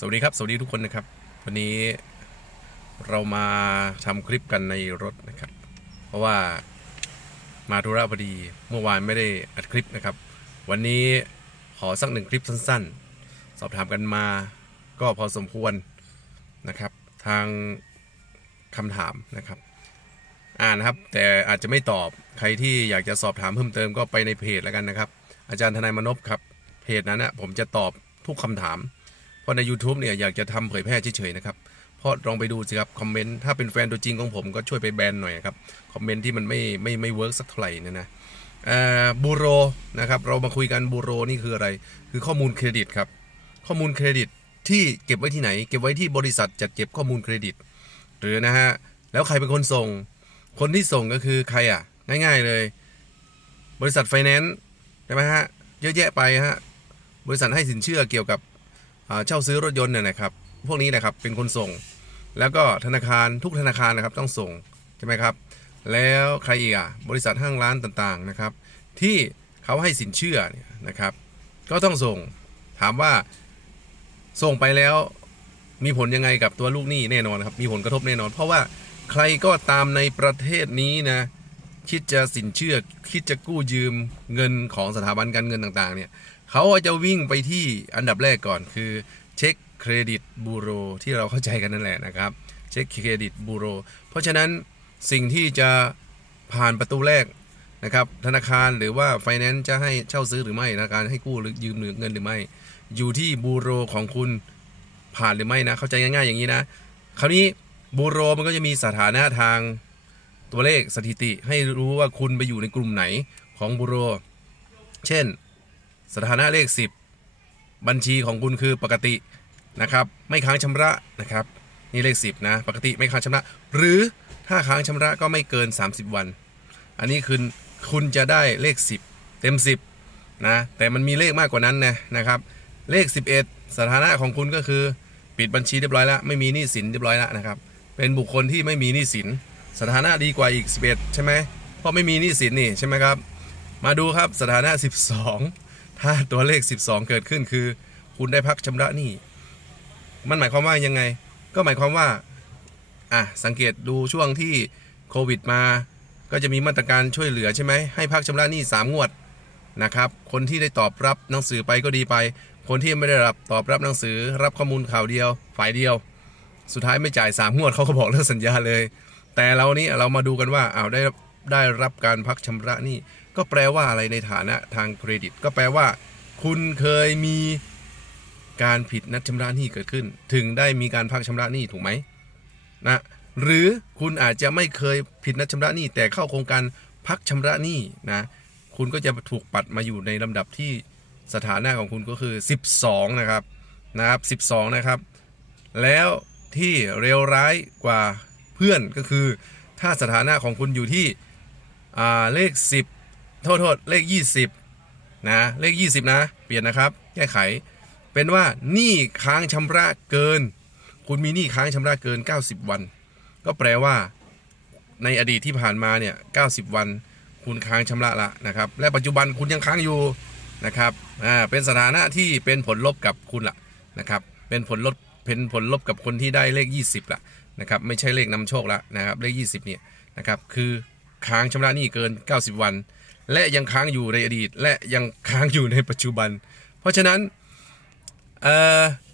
สวัสดีครับ สวัสดีทุกคนนะครับ วันนี้เรามาทำคลิปกันในรถนะครับ เพราะว่ามาธุระพอดีเมื่อวานไม่ได้อัดคลิปนะครับ วันนี้ขอสักหนึ่งคลิปสั้นๆ สอบถามกันมาก็พอสมควรนะครับ ทางคำถามนะครับ อ่านะครับ แต่อาจจะไม่ตอบใครที่อยากจะสอบถามเพิ่มเติมก็ไปในเพจแล้วกันนะครับ อาจารย์ทนายมนพครับเพจนั้นนะผมจะตอบทุกคำถาม ราะใน YouTube เนี่ยอยากจะทำเผยแพร่เฉยๆนะครับเพราะลองไปดูสิครับคอมเมนต์ถ้าเป็นแฟนตัวจริงของผมก็ช่วยไปแบนหน่อยครับคอมเมนต์ที่มันไม่ไม่ไม่เวิร์กสักเท่าไหร่นี่ยนะบูโรนะครับเรามาคุยกันบูโรนี่คืออะไร คือข้อมูลเครดิตครับข้อมูลเครดิตที่เก็บไว้ที่ไหน เก็บไว้ที่บริษัทจัดเก็บข้อมูลเครดิต หรือนะฮะแล้วใครเป็นคนส่ง คนที่ส่งก็คือใครอะง่ายๆเลย บริษัทไฟแนนซ์ใช่ไหมฮะเยอะแยะไปฮะบริษัทให้สินเชื่อเกี่ยวกับ เช่าซื้อรถยนต์เนี่ยนะครับ พวกนี้นะครับเป็นคนส่ง แล้วก็ธนาคารทุกธนาคารนะครับต้องส่งใช่ไหมครับ แล้วใครอีกอะบริษัทห้างร้านต่างๆนะครับ ที่เขาให้สินเชื่อเนี่ยนะครับ ก็ต้องส่งถามว่าส่งไปแล้วมีผลยังไงกับตัวลูกหนี้แน่นอนครับ มีผลกระทบแน่นอน เพราะว่าใครก็ตามในประเทศนี้นะคิดจะสินเชื่อคิดจะกู้ยืมเงินของสถาบันการเงินต่างๆเนี่ย เขาจะวิ่งไปที่อันดับแรกก่อนคือเช็คเครดิตบูโรที่เราเข้าใจกันนั่นแหละนะครับ เช็คเครดิตบูโรเพราะฉะนั้นสิ่งที่จะผ่านประตูแรกนะครับธนาคารหรือว่าไฟแนนซ์จะให้เช่าซื้อหรือไม่ธนาคารให้กู้หรือยืมเงินหรือไม่ อยู่ที่บูโรของคุณผ่านหรือไม่นะเข้าใจง่ายๆอย่างนี้นะ คราวนี้บูโรมันก็จะมีสถานะทางตัวเลขสถิติให้รู้ว่าคุณไปอยู่ในกลุ่มไหนของบูโร เช่น สถานะเลข 10 บัญชีของคุณคือปกตินะครับ ไม่ค้างชำระนะครับ นี่เลข 10 นะ ปกติไม่ค้างชำระ หรือถ้าค้างชำระก็ไม่เกิน 30 วัน อันนี้คือคุณจะได้เลข 10 เต็ม 10นะแต่มันมีเลขมากกว่านั้นนะนะครับ เลข 11 สถานะของคุณก็คือปิดบัญชีเรียบร้อยแล้วไม่มีหนี้สินเรียบร้อยแล้วนะครับ เป็นบุคคลที่ไม่มีหนี้สิน สถานะดีกว่าอีก 11 ใช่ไหมเพราะไม่มีหนี้สินนี่ใช่ไหมครับ มาดูครับสถานะ 12 ถ้าตัวเลข 12 เกิดขึ้นคือ คุณได้พักชำระหนี้ มันหมายความว่ายังไง ก็หมายความว่า อะ สังเกตดูช่วงที่โควิดมา ก็จะมีมาตรการช่วยเหลือใช่ไหม ให้พักชำระหนี้ 3 งวดนะครับ คนที่ได้ตอบรับหนังสือไปก็ดีไป คนที่ไม่ได้รับตอบรับหนังสือ รับข้อมูลข่าวเดียว ฝ่ายเดียว สุดท้ายไม่จ่าย3งวดเขาก็บอกเลิกสัญญาเลย แต่เรานี้เรามาดูกันว่าอ้าวได้ได้รับการพักชำระหนี้ ก็แปลว่าอะไรในฐานะทางเครดิต ก็แปลว่า คุณเคยมีการผิดนัดชำระหนี้เกิดขึ้น ถึงได้มีการพักชำระหนี้ถูกไหมนะหรือคุณอาจจะไม่เคยผิดนัดชำระหนี้แต่เข้าโครงการพักชำระหนี้นะคุณก็จะถูกปัดมาอยู่ในลำดับที่สถานะของคุณก็คือ 12 นะครับนะครับ 12 นะครับ แล้วที่เลวร้ายกว่าเพื่อนก็คือ ถ้าสถานะของคุณอยู่ที่อ่าเลข 10 โทษโทษเลข 20 นะ เลข 20 นะ เปลี่ยนนะครับ แก้ไข เป็นว่าหนี้ค้างชำระเกิน คุณมีหนี้ค้างชำระเกิน 90 วัน ก็แปลว่า ในอดีตที่ผ่านมาเนี่ย90 วัน คุณค้างชำระละนะครับ และปัจจุบันคุณยังค้างอยู่นะครับ อ่า เป็นสถานะที่เป็นผลลบกับคุณละนะครับ เป็นผลลบ เป็นผลลบกับคนที่ได้เลข 20ละนะครับ ไม่ใช่เลขนำโชคละนะครับ เลข 20เนี่ยนะครับ คือค้างชำระหนี้เกิน 90 วัน และยังค้างอยู่ในอดีต และยังค้างอยู่ในปัจจุบัน เพราะฉะนั้น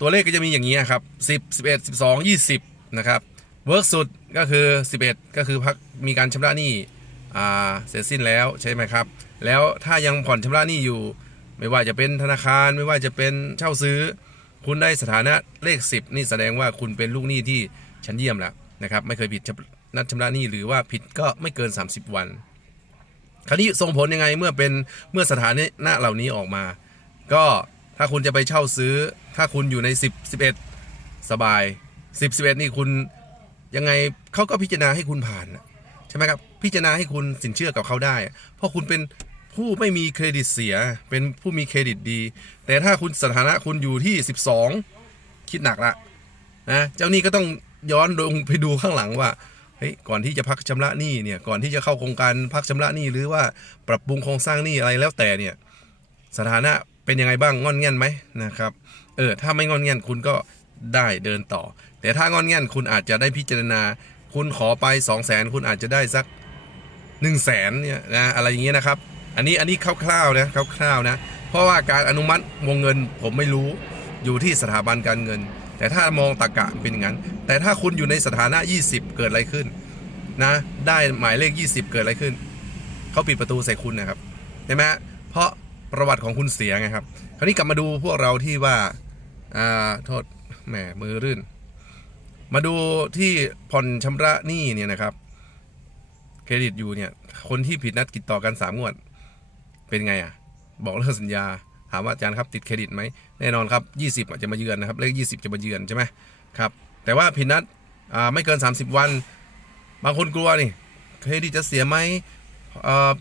ตัวเลขก็จะมีอย่างนี้ครับ 10 11 12 20 นะครับเวิร์กสุดก็คือ 11 ก็คือพักมีการชำระหนี้เสร็จสิ้นแล้วใช่ไหมครับ แล้วถ้ายังผ่อนชำระหนี้อยู่ ไม่ว่าจะเป็นธนาคารไม่ว่าจะเป็นเช่าซื้อ คุณได้สถานะเลข 10 นี่แสดงว่าคุณเป็นลูกหนี้ที่ชั้นเยี่ยมแล้วนะครับไม่เคยผิดนัดชำระหนี้หรือว่าผิดก็ไม่เกิน 30 วัน คราวนี้ส่งผลยังไงเมื่อเป็นเมื่อสถานะเหล่านี้ออกมา ก็ถ้าคุณจะไปเช่าซื้อ ถ้าคุณอยู่ใน 10 11 สบาย 10 11 นี่คุณยังไงเขาก็พิจารณาให้คุณผ่านใช่ไหมครับพิจารณาให้คุณสินเชื่อกับเขาได้ เพราะคุณเป็นผู้ไม่มีเครดิตเสีย เป็นผู้มีเครดิตดี แต่ถ้าคุณสถานะคุณอยู่ที่ 12 คิดหนักละนะเจ้าหนี้ก็ต้องย้อนลงไปดูข้างหลังว่า ฮ้ยก่อนที่จะพักชำระหนี้เนี่ยก่อนที่จะเข้าโครงการพักชำระหนี้หรือว่าปรับปรุงโครงสร้างหนี้อะไรแล้วแต่เนี่ยสถานะเป็นยังไงบ้างงอนเงียนไหมนะครับเออถ้าไม่งอนเงียนคุณก็ได้เดินต่อ แต่ถ้างอนแง่นคุณอาจจะได้พิจารณา คุณขอไป 2 0 0แสนคุณอาจจะได้สัก 1 0 0 0 0แสนเนี่ยนะอะไรอย่างเงี้ยนะครับ อันนี้อันนี้คร่าวๆนะคร่าวๆนะเพราะว่าการอนุมัติวงเงินผมไม่รู้อยู่ที่สถาบันการเงิน แต่ถ้ามองตะกะเป็นอย่างนั้น แต่ถ้าคุณอยู่ในสถานะ 20 เกิดอะไรขึ้น นะ ได้หมายเลข 20 เกิดอะไรขึ้น เขาปิดประตูใส่คุณนะครับใช่ไหมเพราะประวัติของคุณเสียไงครับ คราวนี้กลับมาดูพวกเราที่ว่าอ่าโทษแหมมือรื่น มาดูที่ผ่อนชำระหนี้เนี่ยนะครับ เครดิตอยู่เนี่ย คนที่ผิดนัดติดต่อกันสามงวด เป็นไงอะ บอกเลิกสัญญาามว่าอาจารย์ครับติดเครดิตไหมแน่นอนครับ 20 อาจจะมาเยือนนะครับเลข 20 จะมาเยือนใช่ไหมครับแต่ว่าผิดนัดไม่เกิน 30 วัน บางคนกลัวนี่เครดิตจะเสียไหม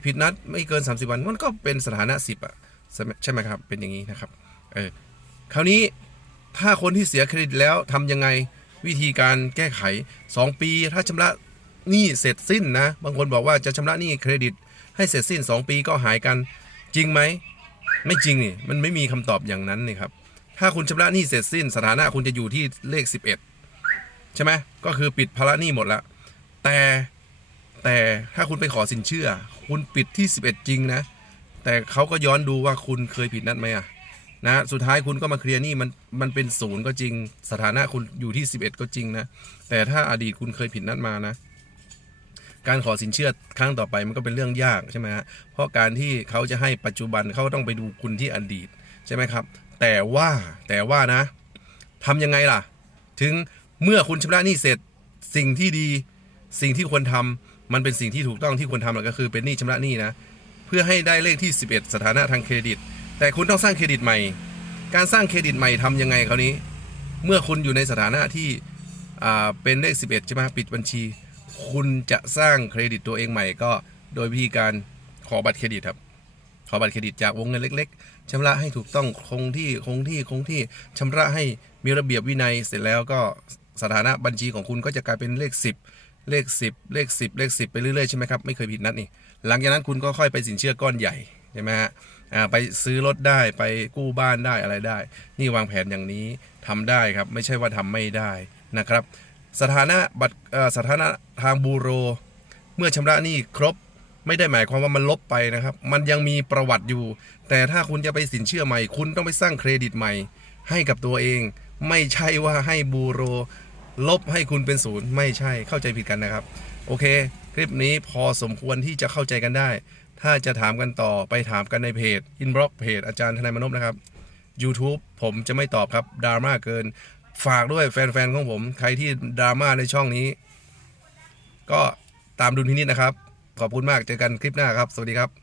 ผิดนัดไม่เกิน 30 วันมันก็เป็นสถานะ 10อะใช่ไหมครับเป็นอย่างนี้นะครับเออคราวนี้ถ้าคนที่เสียเครดิตแล้วทำยังไงวิธีการแก้ไข 2 ปีถ้าชำระหนี้เสร็จสิ้นนะบางคนบอกว่าจะชำระหนี้เครดิต ให้เสร็จสิ้น 2 ปีก็หายกันจริงไหม ไม่จริงนี่มันไม่มีคำตอบอย่างนั้นนี่ครับ ถ้าคุณชำระหนี้เสร็จสิ้น สถานะคุณจะอยู่ที่เลข 11 ใช่ไหมก็คือปิดภาระหนี้หมดล้วแต่แต่ถ้าคุณไปขอสินเชื่อ คุณปิดที่ 11 จริงนะ แต่เขาก็ย้อนดูว่าคุณเคยผิดนัดไหมอะนะสุดท้ายคุณก็มาเคลียร์หนี้มันมันเป็นศูนย์ก็จริง สถานะคุณอยู่ที่ 11 ก็จริงนะ แต่ถ้าอดีตคุณเคยผิดนัดมานะ การขอสินเชื่อครั้งต่อไปมันก็เป็นเรื่องยากใช่ไหมฮะเพราะการที่เขาจะให้ปัจจุบันเขาก็ต้องไปดูคุณที่อดีตใช่ไหมครับ แต่ว่าแต่ว่านะทำยังไงล่ะ ถึงเมื่อคุณชำระหนี้เสร็จสิ่งที่ดีสิ่งที่ควรทำมันเป็นสิ่งที่ถูกต้องที่ควรทำก็คือเป็นหนี้ชำระหนี้นะ เพื่อให้ได้เลขที่ 11 สถานะทางเครดิต แต่คุณต้องสร้างเครดิตใหม่ การสร้างเครดิตใหม่ทำยังไงคราวนี้ เมื่อคุณอยู่ในสถานะที่อ่าเป็นเลข 11ใช่ไหมปิดบัญชี คุณจะสร้างเครดิตตัวเองใหม่ก็โดยวิธีการขอบัตรเครดิตครับ ขอบัตรเครดิตจากวงเงินเล็ก ๆชำระให้ถูกต้องคงที่คงที่คงที่ชำระให้มีระเบียบวินัยเสร็จแล้วก็สถานะบัญชีของคุณก็จะกลายเป็นเลข 10 เลข 10 เลข 10 เลข 10 ไปเรื่อยๆใช่ไหมครับไม่เคยผิดนัดนี่หลังจากนั้นคุณก็ค่อยไปสินเชื่อก้อนใหญ่ใช่ไหมฮะไปซื้อรถได้ไปกู้บ้านได้อะไรได้ นี่วางแผนอย่างนี้ทำได้ครับ ไม่ใช่ว่าทำไม่ได้นะครับ สถานะบัตรสถานะทางบูโร เมื่อชำระหนี้ครบ ไม่ได้หมายความว่ามันลบไปนะครับ มันยังมีประวัติอยู่ แต่ถ้าคุณจะไปสินเชื่อใหม่ คุณต้องไปสร้างเครดิตใหม่ ให้กับตัวเอง ไม่ใช่ว่าให้บูโร ลบให้คุณเป็นศูนย์ไม่ใช่เข้าใจผิดกันนะครับ โอเค คลิปนี้พอสมควรที่จะเข้าใจกันได้ ถ้าจะถามกันต่อไปถามกันในเพจอินบล็อกเพจอาจารย์ทนายมนพนะครับ YouTube ผมจะไม่ตอบครับดราม่าเกิน ฝากด้วยแฟนๆของผม ใครที่ดราม่าในช่องนี้ ก็ตามดุลพินิจนะครับ ขอบคุณมากเจอกันคลิปหน้าครับ สวัสดีครับ